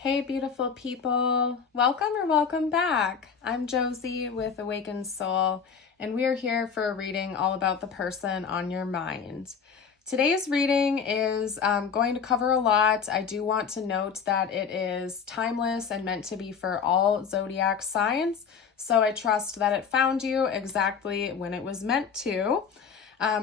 Hey beautiful people, welcome back. I'm Josie with Awakened Soul, and we are here for a reading all about the person on your mind. Today's reading is going to cover a lot. I do want to note that it is timeless and meant to be for all zodiac signs, so I trust that it found you exactly when it was meant to.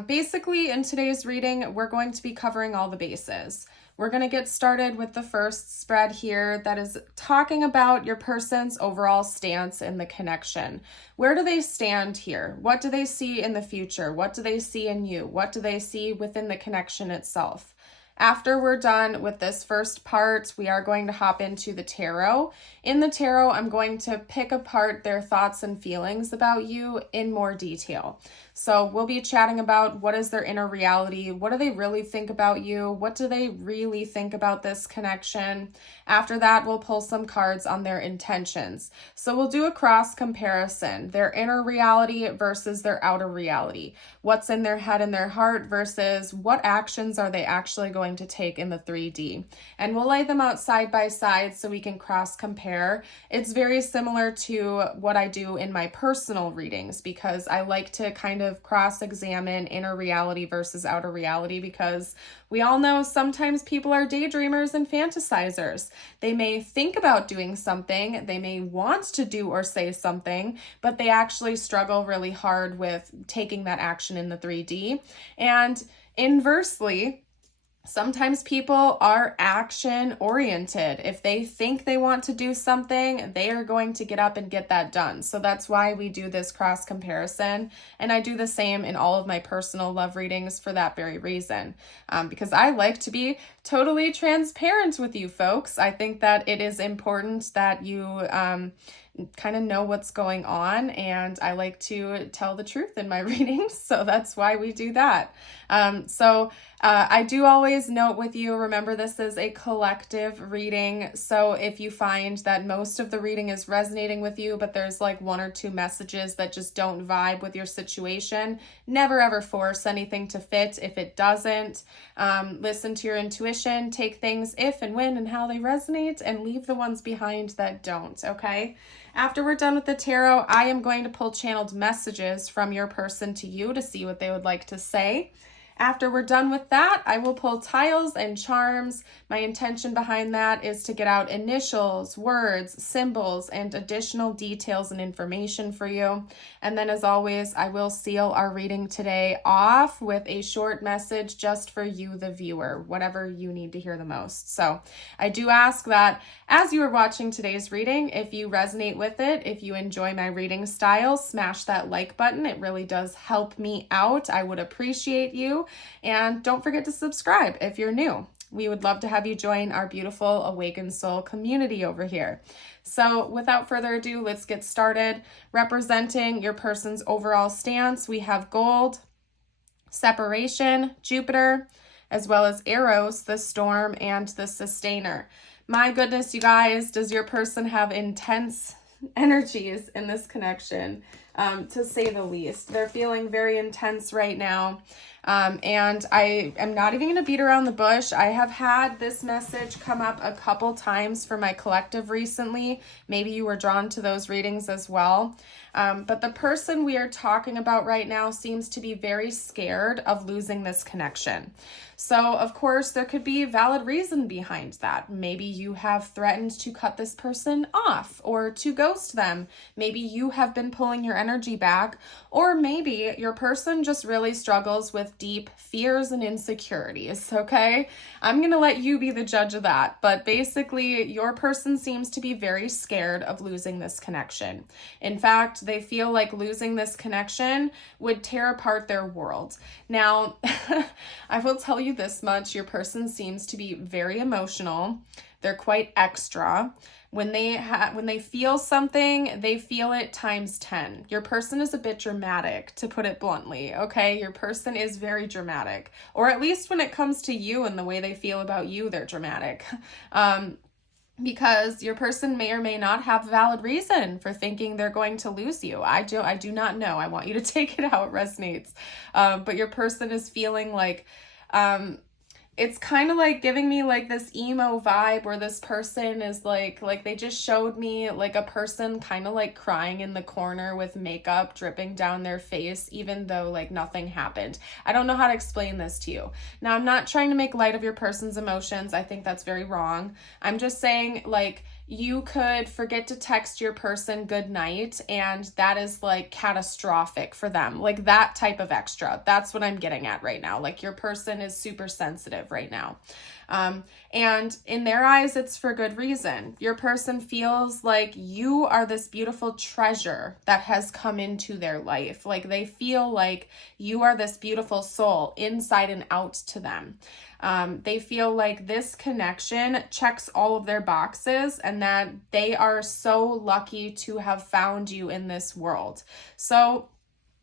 Basically, in today's reading, we're going to be covering all the bases. We're going to get started with the first spread here that is talking about your person's overall stance in the connection. Where do they stand here? What do they see in the future? What do they see in you? What do they see within the connection itself? After we're done with this first part, we are going to hop into the tarot. In the tarot, I'm going to pick apart their thoughts and feelings about you in more detail. So we'll be chatting about what is their inner reality, what do they really think about you, what do they really think about this connection. After that, we'll pull some cards on their intentions. So we'll do a cross comparison, their inner reality versus their outer reality. What's in their head and their heart versus what actions are they actually going to take in the 3D. And we'll lay them out side by side so we can cross compare. It's very similar to what I do in my personal readings because I like to kind of cross-examine inner reality versus outer reality because we all know sometimes people are daydreamers and fantasizers. They may think about doing something, they may want to do or say something, but they actually struggle really hard with taking that action in the 3D. And inversely, sometimes people are action oriented. If they think they want to do something, they are going to get up and get that done. So that's why we do this cross comparison. And I do the same in all of my personal love readings for that very reason. Because I like to be totally transparent with you folks. I think that it is important that you kind of know what's going on, and I like to tell the truth in my readings, so that's why we do that. I do always note with you, remember this is a collective reading, so if you find that most of the reading is resonating with you, but there's like one or two messages that just don't vibe with your situation, never ever force anything to fit if it doesn't. Listen to your intuition, take things if and when and how they resonate, and leave the ones behind that don't, okay? After we're done with the tarot, I am going to pull channeled messages from your person to you to see what they would like to say. After we're done with that, I will pull tiles and charms. My intention behind that is to get out initials, words, symbols, and additional details and information for you. And then as always, I will seal our reading today off with a short message just for you, the viewer, whatever you need to hear the most. So I do ask that as you are watching today's reading, if you resonate with it, if you enjoy my reading style, smash that like button. It really does help me out. I would appreciate you. And don't forget to subscribe if you're new. We would love to have you join our beautiful Awakened Soul community over here. So without further ado, let's get started. Representing your person's overall stance, we have gold, separation, Jupiter, as well as Eros, the storm, and the sustainer. My goodness, you guys, does your person have intense energies in this connection, to say the least. They're feeling very intense right now. And I am not even going to beat around the bush. I have had this message come up a couple times for my collective recently. Maybe you were drawn to those readings as well. But the person we are talking about right now seems to be very scared of losing this connection. So, of course, there could be a valid reason behind that. Maybe you have threatened to cut this person off or to ghost them. Maybe you have been pulling your energy back, or maybe your person just really struggles with deep fears and insecurities, okay? I'm going to let you be the judge of that, but basically, your person seems to be very scared of losing this connection. In fact, they feel like losing this connection would tear apart their world. Now, I will tell you this much, your person seems to be very emotional. They're quite extra. When they feel something, they feel it times 10. Your person is a bit dramatic, to put it bluntly, okay? Your person is very dramatic, or at least when it comes to you and the way they feel about you, they're dramatic. Because your person may or may not have valid reason for thinking they're going to lose you. I do not know. I want you to take it how it resonates. But your person is feeling like it's kind of like giving me like this emo vibe where this person is like they just showed me like a person kind of like crying in the corner with makeup dripping down their face, even though like nothing happened. I don't know how to explain this to you. Now, I'm not trying to make light of your person's emotions. I think that's very wrong. I'm just saying, like, you could forget to text your person good night, and that is like catastrophic for them. Like that type of extra. That's what I'm getting at right now. Like your person is super sensitive right now. And in their eyes, it's for good reason. Your person feels like you are this beautiful treasure that has come into their life. Like they feel like you are this beautiful soul inside and out to them. They feel like this connection checks all of their boxes and that they are so lucky to have found you in this world. So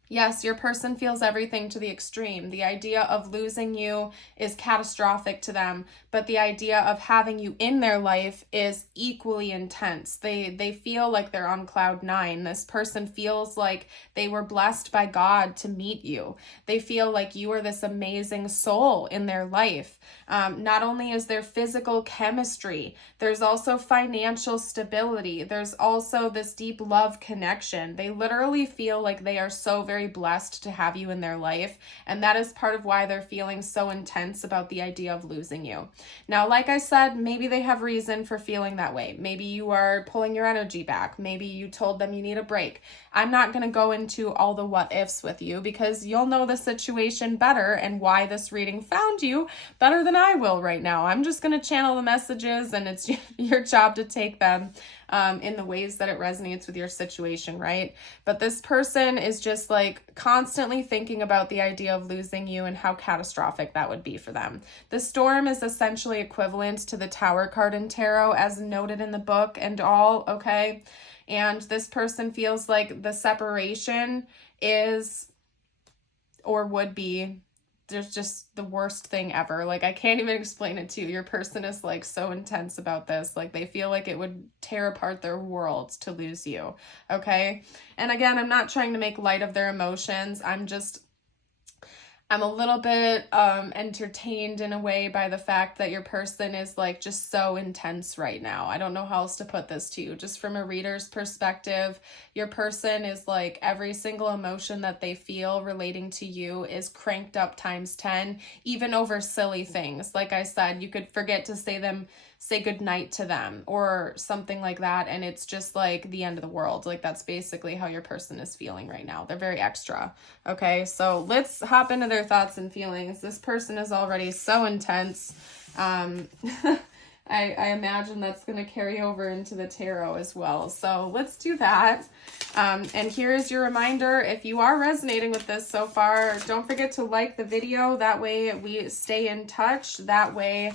yes, your person feels everything to the extreme. The idea of losing you is catastrophic to them, but the idea of having you in their life is equally intense. They feel like they're on cloud nine. This person feels like they were blessed by God to meet you. They feel like you are this amazing soul in their life. Not only is there physical chemistry, there's also financial stability. There's also this deep love connection. They literally feel like they are so very blessed to have you in their life, and that is part of why they're feeling so intense about the idea of losing you. Now, like I said, maybe they have reason for feeling that way. Maybe you are pulling your energy back. Maybe you told them you need a break. I'm not going to go into all the what ifs with you because you'll know the situation better and why this reading found you better than I will right now. I'm just going to channel the messages, and it's your job to take them in the ways that it resonates with your situation, right? But this person is just like constantly thinking about the idea of losing you and how catastrophic that would be for them. The storm is essentially equivalent to the Tower card in tarot as noted in the book and all, okay? And this person feels like the separation is or would be there's just the worst thing ever. Like, I can't even explain it to you. Your person is like so intense about this. Like, they feel like it would tear apart their world to lose you. Okay. And again, I'm not trying to make light of their emotions. I'm a little bit entertained in a way by the fact that your person is like just so intense right now. I don't know how else to put this to you. Just from a reader's perspective, your person is like every single emotion that they feel relating to you is cranked up times 10, even over silly things. Like I said, you could forget to say goodnight to them or something like that, and it's just like the end of the world. Like, that's basically how your person is feeling right now. They're very extra. Okay, so let's hop into their thoughts and feelings. This person is already so intense. I imagine that's going to carry over into the tarot as well. So let's do that. And here's your reminder. If you are resonating with this so far, don't forget to like the video. That way we stay in touch. That way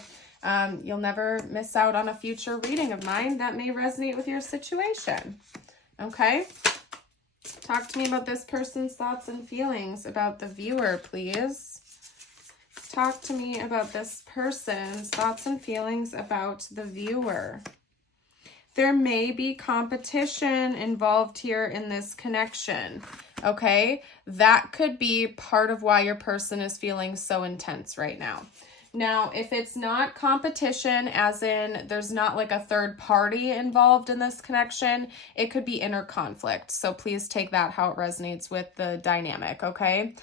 you'll never miss out on a future reading of mine that may resonate with your situation. Okay? Talk to me about this person's thoughts and feelings about the viewer, please. Talk to me about this person's thoughts and feelings about the viewer. There may be competition involved here in this connection. Okay? That could be part of why your person is feeling so intense right now. Now, if it's not competition, as in there's not like a third party involved in this connection, it could be inner conflict. So please take that how it resonates with the dynamic, okay?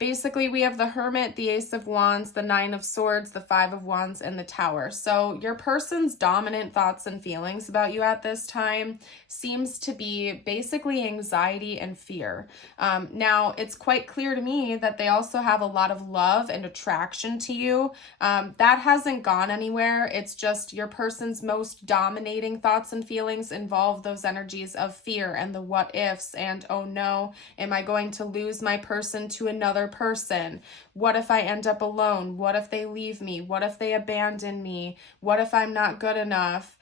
Basically, we have the Hermit, the Ace of Wands, the Nine of Swords, the Five of Wands, and the Tower. So your person's dominant thoughts and feelings about you at this time seems to be basically anxiety and fear. Now, it's quite clear to me that they also have a lot of love and attraction to you. That hasn't gone anywhere. It's just your person's most dominating thoughts and feelings involve those energies of fear and the what ifs and, oh no, am I going to lose my person to another person? What if I end up alone? What if they leave me? What if they abandon me? What if I'm not good enough?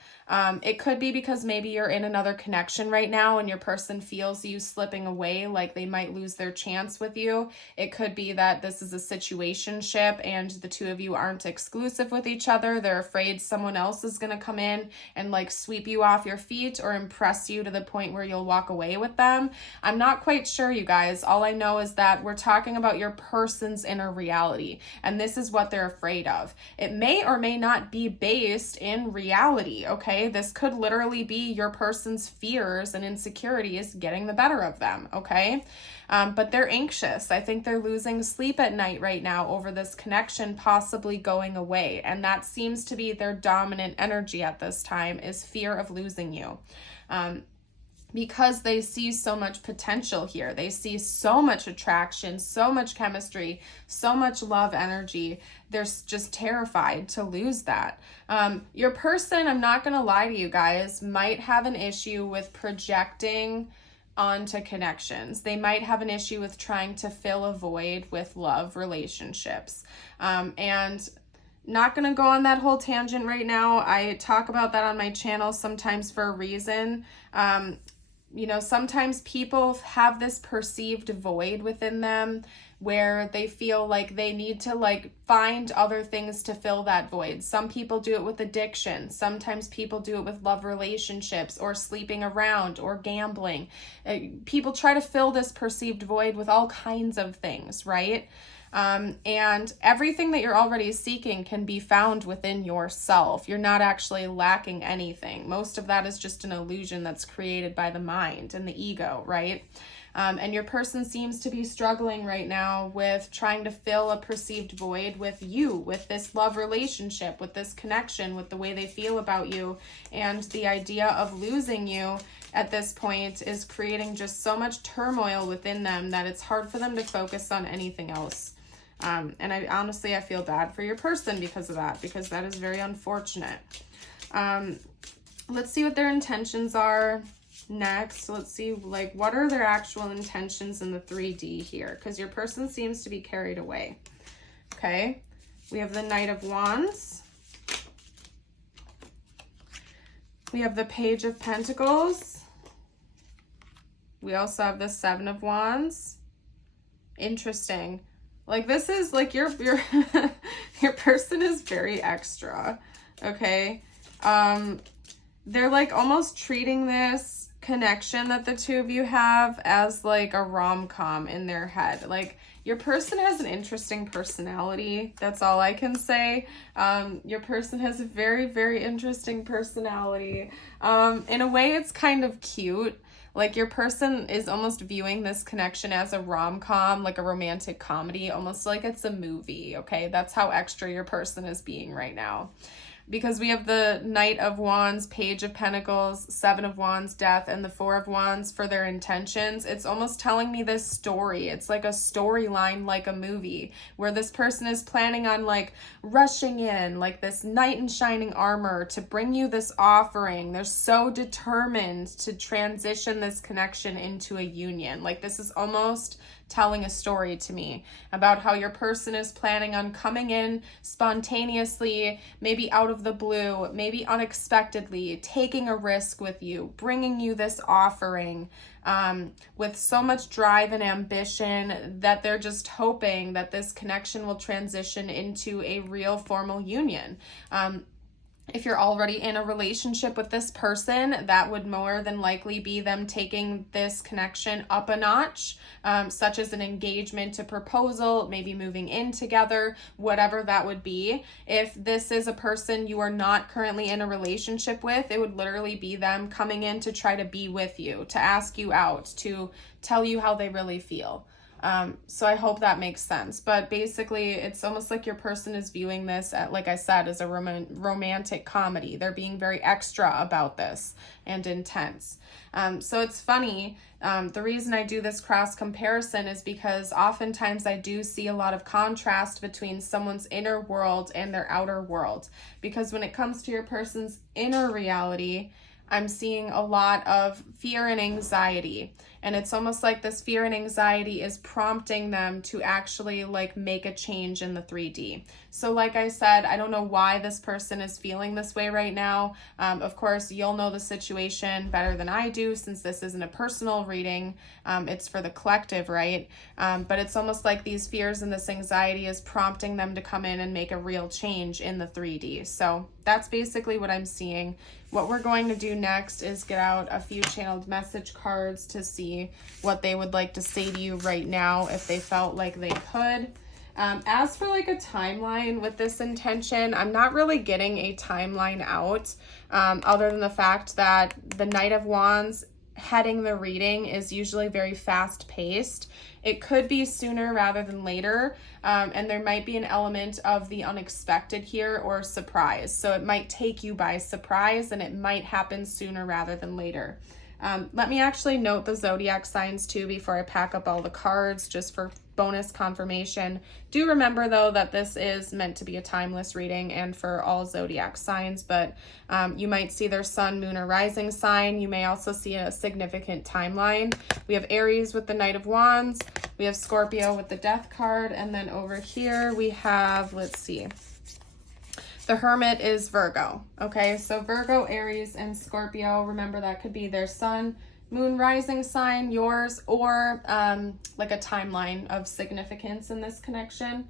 It could be because maybe you're in another connection right now and your person feels you slipping away, like they might lose their chance with you. It could be that this is a situationship and the two of you aren't exclusive with each other. They're afraid someone else is going to come in and like sweep you off your feet or impress you to the point where you'll walk away with them. I'm not quite sure, you guys. All I know is that we're talking about your person's inner inner reality. And this is what they're afraid of. It may or may not be based in reality, okay? This could literally be your person's fears and insecurities getting the better of them, okay? But they're anxious. I think they're losing sleep at night right now over this connection possibly going away. And that seems to be their dominant energy at this time, is fear of losing you. Because they see so much potential here. They see so much attraction, so much chemistry, so much love energy. They're just terrified to lose that. Your person, I'm not going to lie to you guys, might have an issue with projecting onto connections. They might have an issue with trying to fill a void with love relationships. And not going to go on that whole tangent right now. I talk about that on my channel sometimes for a reason. You know, sometimes people have this perceived void within them where they feel like they need to like find other things to fill that void. Some people do it with addiction. Sometimes people do it with love relationships or sleeping around or gambling. People try to fill this perceived void with all kinds of things, right? And everything that you're already seeking can be found within yourself. You're not actually lacking anything. Most of that is just an illusion that's created by the mind and the ego, right? And your person seems to be struggling right now with trying to fill a perceived void with you, with this love relationship, with this connection, with the way they feel about you. And the idea of losing you at this point is creating just so much turmoil within them that it's hard for them to focus on anything else. And I honestly feel bad for your person because of that, because that is very unfortunate. Let's see what their intentions are next. Let's see, like, what are their actual intentions in the 3D here? Because your person seems to be carried away. Okay, we have the Knight of Wands. We have the Page of Pentacles. We also have the Seven of Wands. Interesting. Like, this is like your your person is very extra, okay? They're like almost treating this connection that the two of you have as like a rom-com in their head. Like, your person has an interesting personality. That's all I can say. Your person has a very, very interesting personality. In a way, it's kind of cute. Like, your person is almost viewing this connection as a rom-com, like a romantic comedy, almost like it's a movie, okay? That's how extra your person is being right now. Because we have the Knight of Wands, Page of Pentacles, Seven of Wands, Death, and the Four of Wands for their intentions. It's almost telling me this story. It's like a storyline, like a movie, where this person is planning on like rushing in, like this knight in shining armor to bring you this offering. They're so determined to transition this connection into a union. Like, this is almost telling a story to me about how your person is planning on coming in spontaneously, maybe out of the blue, maybe unexpectedly, taking a risk with you, bringing you this offering with so much drive and ambition that they're just hoping that this connection will transition into a real formal union. If you're already in a relationship with this person, that would more than likely be them taking this connection up a notch, such as an engagement to proposal, maybe moving in together, whatever that would be. If this is a person you are not currently in a relationship with, it would literally be them coming in to try to be with you, to ask you out, to tell you how they really feel. So I hope that makes sense. But basically, it's almost like your person is viewing this, like I said, as a romantic comedy. They're being very extra about this and intense. So it's funny. The reason I do this cross comparison is because oftentimes I do see a lot of contrast between someone's inner world and their outer world. Because when it comes to your person's inner reality, I'm seeing a lot of fear and anxiety. And it's almost like this fear and anxiety is prompting them to actually like make a change in the 3D. So like I said, I don't know why this person is feeling this way right now. Of course, you'll know the situation better than I do since this isn't a personal reading. It's for the collective, right? But it's almost like these fears and this anxiety is prompting them to come in and make a real change in the 3D. So that's basically what I'm seeing. What we're going to do next is get out a few channeled message cards to see what they would like to say to you right now if they felt like they could. As for like a timeline with this intention, I'm not really getting a timeline out, other than the fact that the Knight of Wands heading the reading is usually very fast paced. It could be sooner rather than later, and there might be an element of the unexpected here or surprise. So it might take you by surprise and it might happen sooner rather than later. Let me actually note the zodiac signs too before I pack up all the cards, just for bonus confirmation. Do remember though that this is meant to be a timeless reading and for all zodiac signs, but you might see their sun, moon, or rising sign. You may also see a significant timeline. We have Aries with the Knight of Wands. We have Scorpio with the Death card. And then over here we have, let's see, the Hermit is Virgo. Okay, so Virgo, Aries, and Scorpio. Remember, that could be their sun, moon, rising sign, yours, or like a timeline of significance in this connection.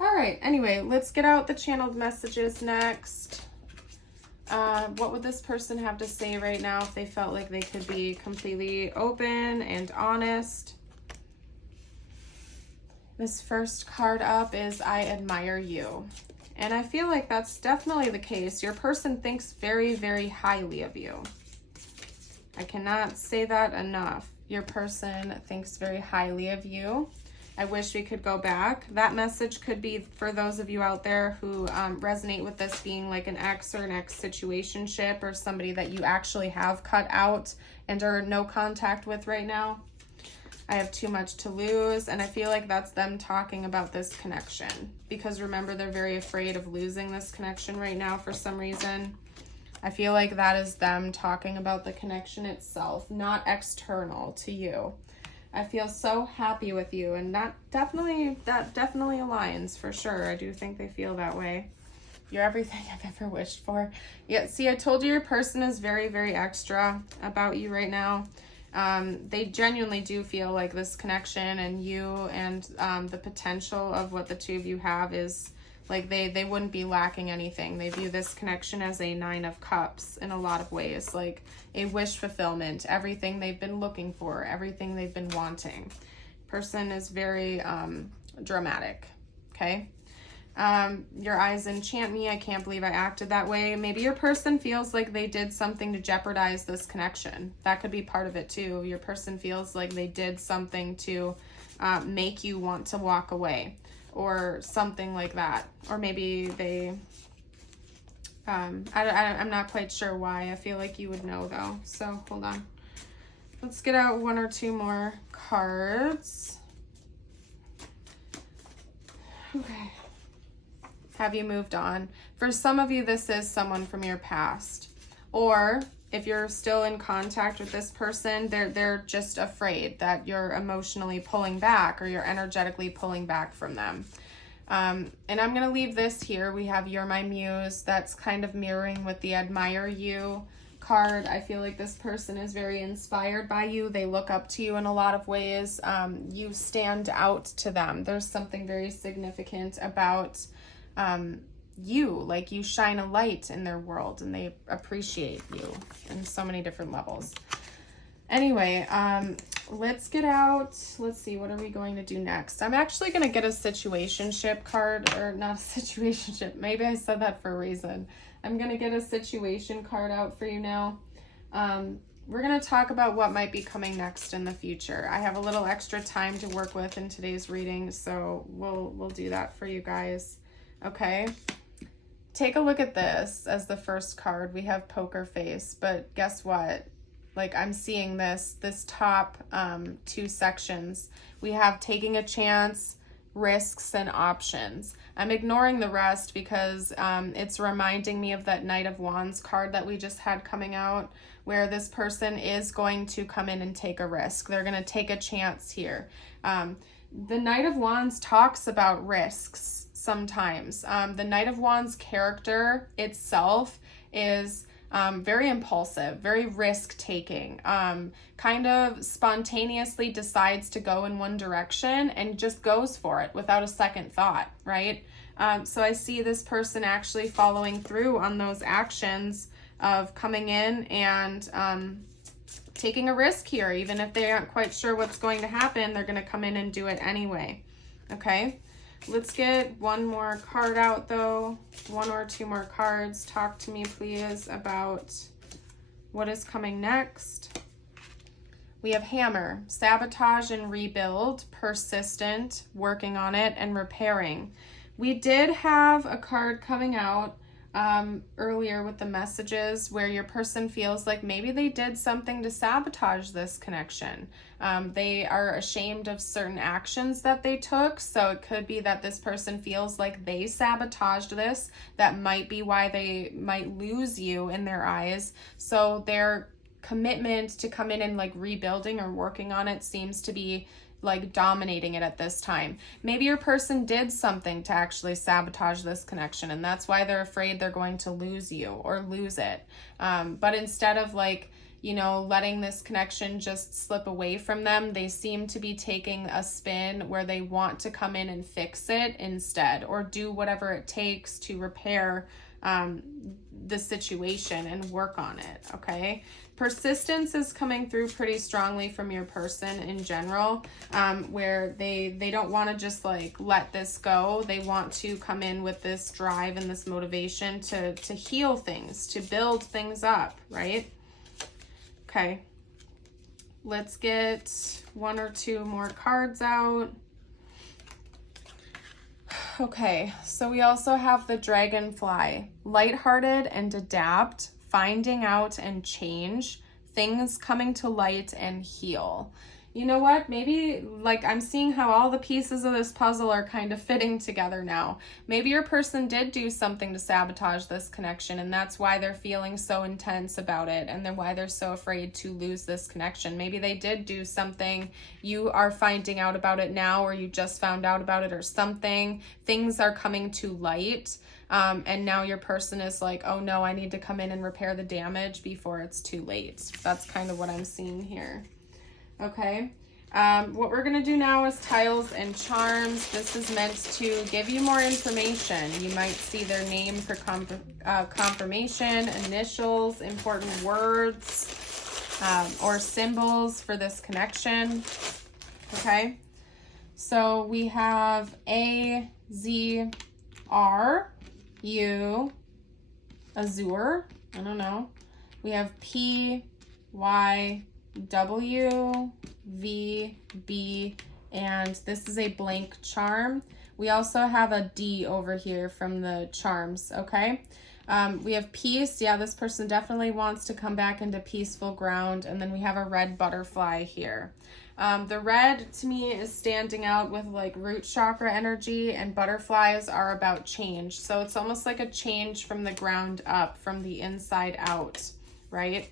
All right, anyway, let's get out the channeled messages next. What would this person have to say right now if they felt like they could be completely open and honest? This first card up is I admire you. And I feel like that's definitely the case. Your person thinks very, very highly of you. I cannot say that enough. Your person thinks very highly of you. I wish we could go back. That message could be for those of you out there who resonate with this being like an ex or an ex-situationship, or somebody that you actually have cut out and are no contact with right now. I have too much to lose, and I feel like that's them talking about this connection, because remember, they're very afraid of losing this connection right now for some reason. I feel like that is them talking about the connection itself, not external to you. I feel so happy with you, and that definitely aligns for sure. I do think they feel that way. You're everything I've ever wished for. Yeah, see, I told you your person is very, very extra about you right now. They genuinely do feel like this connection and you and the potential of what the two of you have is like they wouldn't be lacking anything. They view this connection as a 9 of Cups in a lot of ways, like a wish fulfillment, everything they've been looking for, everything they've been wanting. Person is very dramatic, okay? Your eyes enchant me. I can't believe I acted that way. Maybe your person feels like they did something to jeopardize this connection. That could be part of it too. Your person feels like they did something to make you want to walk away or something like that. Or maybe they, I'm not quite sure why. I feel like you would know though. So hold on. Let's get out 1 or 2 more cards. Okay. Have you moved on? For some of you, this is someone from your past. Or if you're still in contact with this person, they're just afraid that you're emotionally pulling back or you're energetically pulling back from them. And I'm going to leave this here. We have You're My Muse. That's kind of mirroring with the Admire You card. I feel like this person is very inspired by you. They look up to you in a lot of ways. You stand out to them. There's something very significant about you, like you shine a light in their world and they appreciate you in so many different levels. Anyway, let's get out. Let's see, what are we going to do next? I'm actually going to get a situationship card, or not a situationship. Maybe I said that for a reason. I'm going to get a situation card out for you now. We're going to talk about what might be coming next in the future. I have a little extra time to work with in today's reading, so we'll do that for you guys. Okay, take a look at this as the first card. We have Poker Face, but guess what? Like, I'm seeing this top 2 sections. We have Taking a Chance, Risks, and Options. I'm ignoring the rest because it's reminding me of that Knight of Wands card that we just had coming out, where this person is going to come in and take a risk. They're going to take a chance here. The Knight of Wands talks about risks sometimes. The Knight of Wands character itself is very impulsive, very risk-taking, kind of spontaneously decides to go in one direction and just goes for it without a second thought, right? So I see this person actually following through on those actions of coming in and taking a risk here. Even if they aren't quite sure what's going to happen, they're going to come in and do it anyway, okay? Let's get one more card out though. One or two more cards. Talk to me please about what is coming next. We have Hammer, sabotage and rebuild, persistent, working on it, and repairing. We did have a card coming out earlier with the messages where your person feels like maybe they did something to sabotage this connection. They are ashamed of certain actions that they took. So it could be that this person feels like they sabotaged this. That might be why they might lose you in their eyes. So their commitment to come in and like rebuilding or working on it seems to be like dominating it at this time. Maybe your person did something to actually sabotage this connection, and that's why they're afraid they're going to lose you or lose it. But instead of like, you know, letting this connection just slip away from them, they seem to be taking a spin where they want to come in and fix it instead, or do whatever it takes to repair the situation and work on it. Okay. Persistence is coming through pretty strongly from your person in general, where they don't want to just like let this go. They want to come in with this drive and this motivation to heal things, to build things up, right? Okay. Let's get one or two more cards out. Okay, so we also have the Dragonfly, lighthearted and adapt, finding out and change, things coming to light and heal. You know what? Maybe like I'm seeing how all the pieces of this puzzle are kind of fitting together now. Maybe your person did do something to sabotage this connection, and that's why they're feeling so intense about it, and then why they're so afraid to lose this connection. Maybe they did do something. You are finding out about it now, or you just found out about it or something. Things are coming to light. And now your person is like, oh no, I need to come in and repair the damage before it's too late. That's kind of what I'm seeing here. Okay. What we're going to do now is tiles and charms. This is meant to give you more information. You might see their name for confirmation, initials, important words, or symbols for this connection. Okay. So we have A, Z, R, U, Azure, I don't know. We have P, Y, W, V, B, and this is a blank charm. We also have a D over here from the charms, okay? We have peace. Yeah, this person definitely wants to come back into peaceful ground. And then we have a red butterfly here. The red to me is standing out with like root chakra energy, and butterflies are about change. So it's almost like a change from the ground up, from the inside out, right?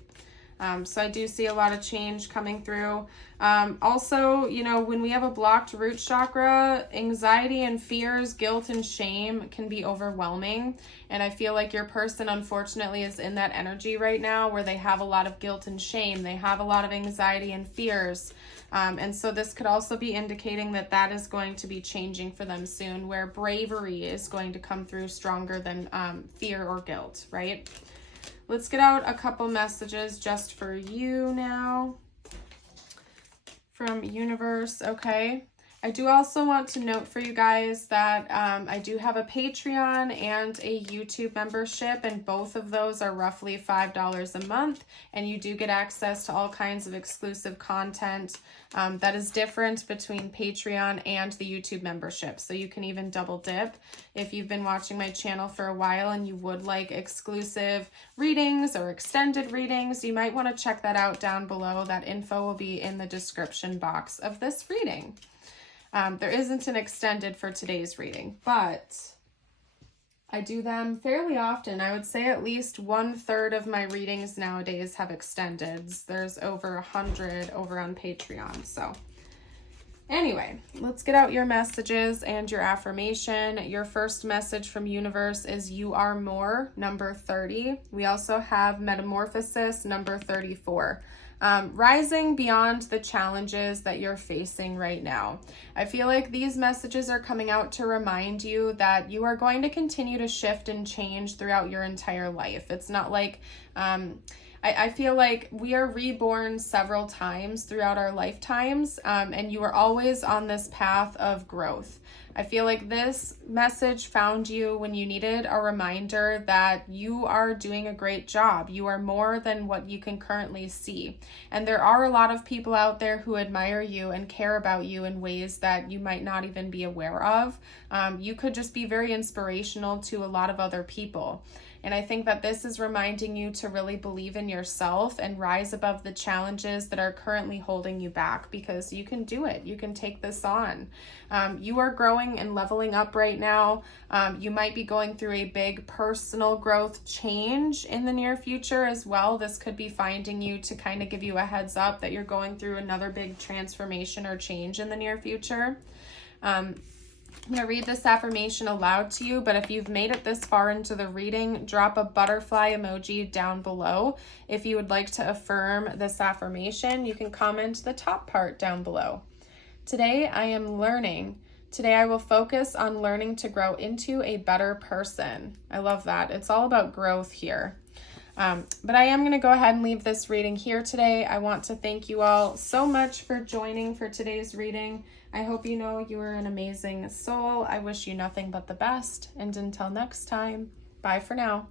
So I do see a lot of change coming through. Also, you know, when we have a blocked root chakra, anxiety and fears, guilt and shame can be overwhelming. And I feel like your person, unfortunately, is in that energy right now where they have a lot of guilt and shame. They have a lot of anxiety and fears. And so this could also be indicating that that is going to be changing for them soon, where bravery is going to come through stronger than fear or guilt, right? Let's get out a couple messages just for you now from universe. Okay. I do also want to note for you guys that I do have a Patreon and a YouTube membership, and both of those are roughly $5 a month, and you do get access to all kinds of exclusive content that is different between Patreon and the YouTube membership. So you can even double dip. If you've been watching my channel for a while and you would like exclusive readings or extended readings, you might want to check that out down below. That info will be in the description box of this reading. There isn't an extended for today's reading, but I do them fairly often. I would say at least 1/3 of my readings nowadays have extendeds. There's over 100 over on Patreon. So anyway, let's get out your messages and your affirmation. Your first message from universe is you are more, number 30. We also have metamorphosis, number 34. Rising beyond the challenges that you're facing right now. I feel like these messages are coming out to remind you that you are going to continue to shift and change throughout your entire life. It's not like, I feel like we are reborn several times throughout our lifetimes, and you are always on this path of growth. I feel like this message found you when you needed a reminder that you are doing a great job. You are more than what you can currently see. And there are a lot of people out there who admire you and care about you in ways that you might not even be aware of. You could just be very inspirational to a lot of other people. And I think that this is reminding you to really believe in yourself and rise above the challenges that are currently holding you back, because you can do it. You can take this on. You are growing and leveling up right now. You might be going through a big personal growth change in the near future as well. This could be finding you to kind of give you a heads up that you're going through another big transformation or change in the near future. I'm going to read this affirmation aloud to you, but if you've made it this far into the reading, drop a butterfly emoji down below. If you would like to affirm this affirmation, you can comment the top part down below. Today I am learning. Today I will focus on learning to grow into a better person. I love that. It's all about growth here. But I am going to go ahead and leave this reading here today. I want to thank you all so much for joining for today's reading. I hope you know you are an amazing soul. I wish you nothing but the best. And until next time, bye for now.